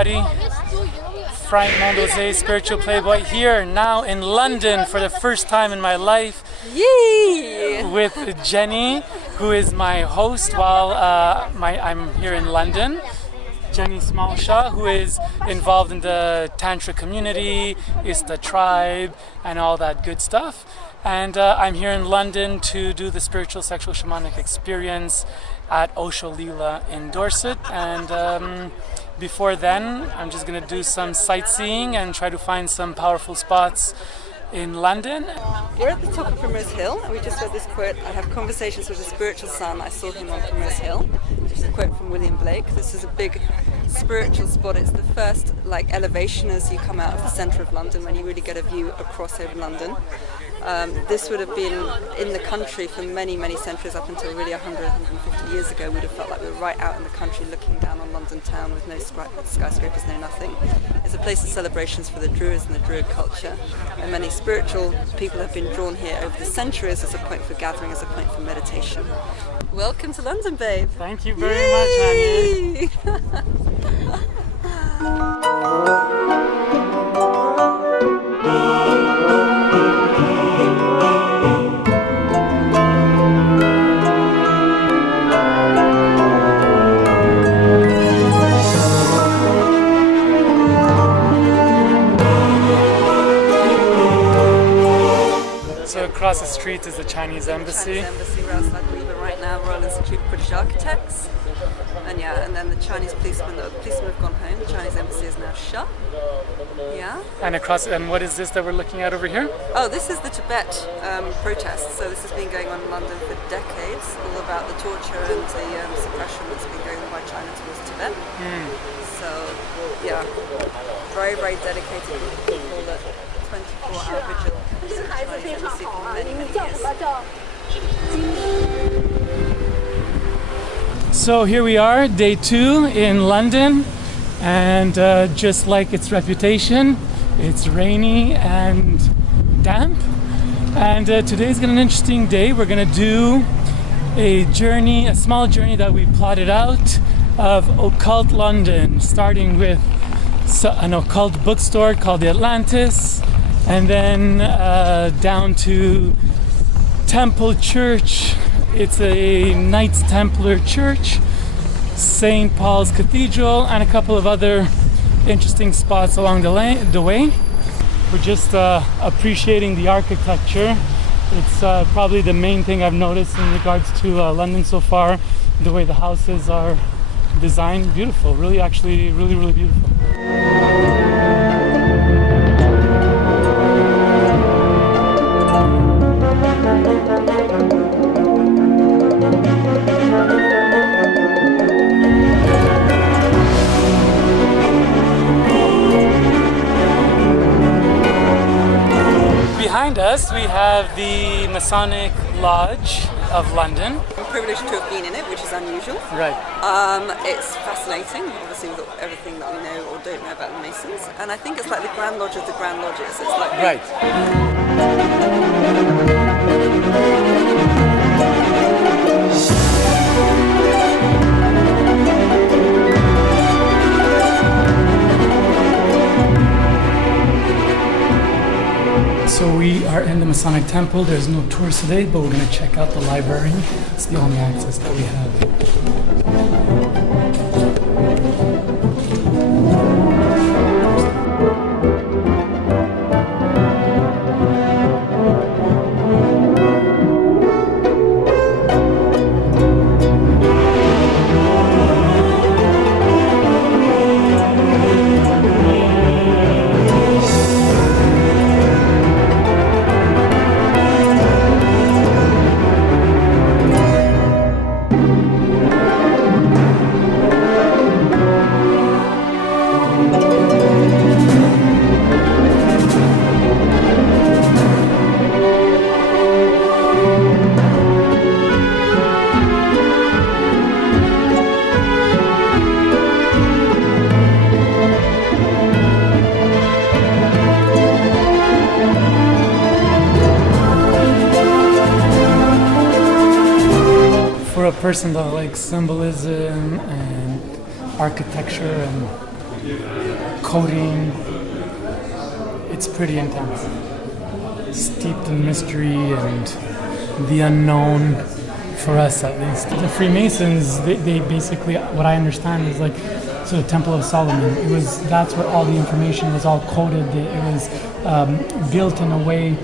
everybody. Frank Mondeose, Spiritual Playboy, here now in London for the first time in my life. Yay! With Jenny, who is my host while I'm here in London. Jenny Smallshaw, who is involved in the Tantra community, is the tribe, and all that good stuff. And I'm here in London to do the spiritual sexual shamanic experience at Occult London in Dorset. And before then, I'm just going to do some sightseeing and try to find some powerful spots in London. We're at the top of Primrose Hill, and we just read this quote: I have conversations with a spiritual son, I saw him on Primrose Hill. Which is a quote from William Blake. This is a big spiritual spot. It's the first elevation as you come out of the centre of London, when you really get a view across over London. This would have been in the country for many, many centuries, up until really 100, 150 years ago. We'd have felt like we were right out in the country looking down on London town with no skyscrapers, no nothing. It's a place of celebrations for the Druids and the Druid culture. And many spiritual people have been drawn here over the centuries as a point for gathering, as a point for meditation. Welcome to London, babe. Thank you very much, Annie. So across the street is the Chinese embassy. Chinese embassy, we're outside Weaver right now, Royal Institute of British Architects. And then the Chinese policemen have gone home. The Chinese embassy is now shut. Yeah. And what is this that we're looking at over here? Oh, this is the Tibet protest. So this has been going on in London for decades, all about the torture and the suppression that's been going on by China towards Tibet. So, yeah, very, very dedicated group of people that 24-hour vigil at the Chinese embassy for many, many years. So here we are, day 2 in London, and just like its reputation, it's rainy and damp. And today's an interesting day. We're going to do a small journey that we plotted out of Occult London, starting with an occult bookstore called the Atlantis, and then down to Temple Church. It's a Knights Templar church, St. Paul's Cathedral, and a couple of other interesting spots along the way. We're just appreciating the architecture. It's probably the main thing I've noticed in regards to London so far. The way the houses are designed, beautiful. Really, actually, really, really beautiful. Behind us we have the Masonic Lodge of London. I'm privileged to have been in it, which is unusual. Right. It's fascinating, obviously, with everything that we know or don't know about the Masons. And I think it's like the Grand Lodge of the Grand Lodges. It's like So we are in the Masonic Temple. There's no tours today, but we're going to check out the library. It's the only access that we have. For a person that likes symbolism and architecture and coding. It's pretty intense. Steeped in mystery and the unknown, for us at least. The Freemasons, they basically, what I understand is like, so the Temple of Solomon, that's where all the information was all coded. It was built in a way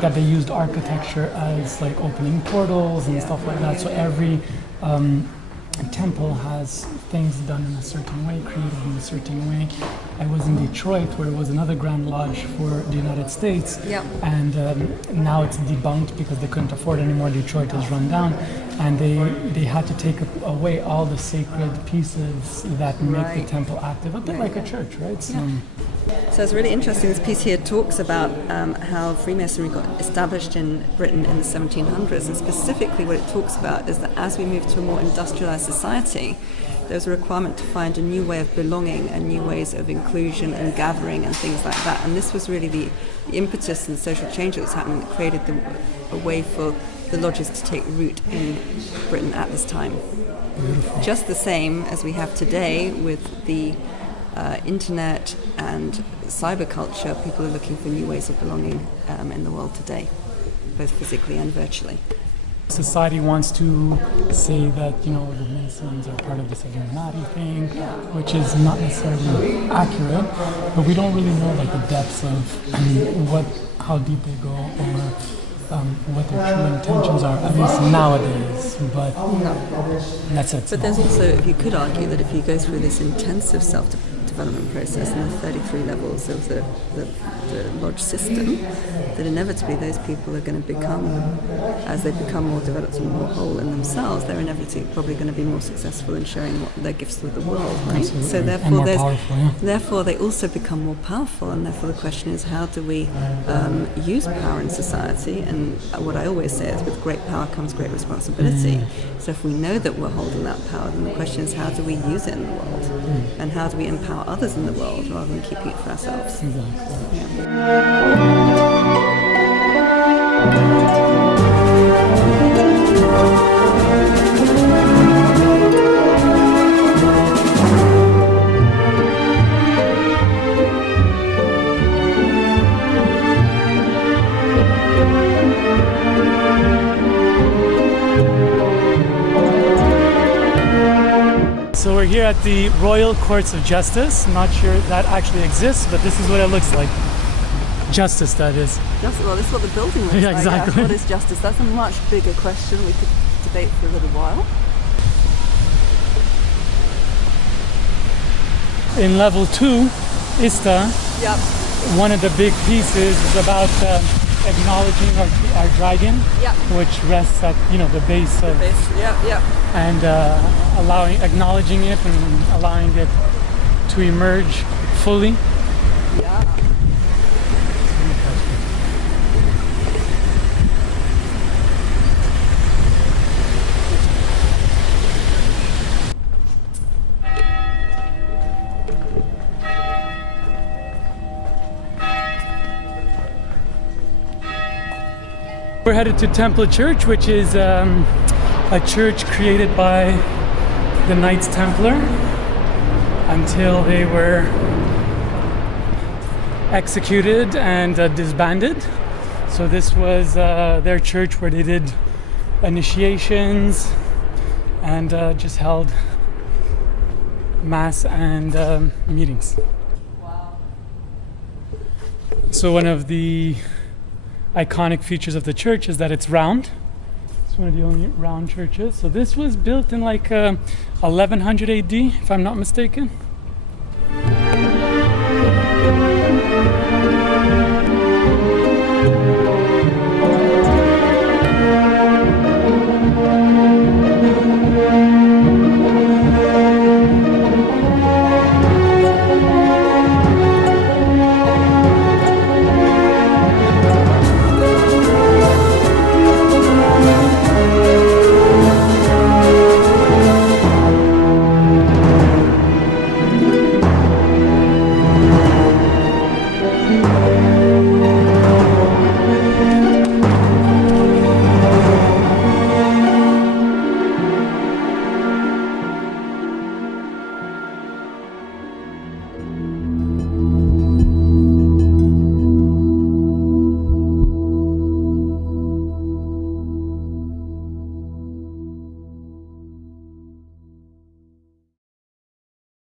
that they used architecture as like opening portals and stuff like that. So every temple has things done in a certain way, created in a certain way. I was in Detroit, where it was another Grand Lodge for the United States, and now it's debunked because they couldn't afford anymore. Detroit is run down, and they had to take away all the sacred pieces that make the temple active, a bit like a church, right? So it's really interesting. This piece here talks about how Freemasonry got established in Britain in the 1700s, and specifically what it talks about is that as we move to a more industrialized society, there's a requirement to find a new way of belonging and new ways of inclusion and gathering and things like that. And this was really the impetus and the social change that was happening that created a way for the lodges to take root in Britain at this time. Beautiful. Just the same as we have today with the internet and cyber culture. People are looking for new ways of belonging in the world today, both physically and virtually. Society wants to say that, the Masons are part of this Illuminati thing, which is not necessarily accurate, but we don't really know like the depths of how deep they go or what their true intentions are, at least nowadays, but that's it. But there's also, if you could argue that if you go through this intensive self-development process and the 33 levels of the lodge system, that inevitably those people are going to become, as they become more developed and more whole in themselves, they're inevitably probably going to be more successful in sharing their gifts with the world, right? Absolutely. So therefore they also become more powerful, and therefore the question is, how do we use power in society? And what I always say is, with great power comes great responsibility. So if we know that we're holding that power, then the question is, how do we use it in the world? And how do we empower others in the world rather than keeping it for ourselves? Exactly. So we're here at the Royal Courts of Justice. Not sure that actually exists, but this is what it looks like. Justice, that is. Well, this is what the building looks like. Exactly. What is justice? That's a much bigger question we could debate for a little while. In level 2, ISTA, one of the big pieces is about acknowledging our dragon, which rests at the base of and acknowledging it and allowing it to emerge fully. We're headed to Temple Church, which is a church created by the Knights Templar until they were executed and disbanded. So this was their church where they did initiations and just held mass and meetings. Wow. So one of the iconic features of the church is that it's round. It's one of the only round churches. So this was built in like 1100 AD, if I'm not mistaken.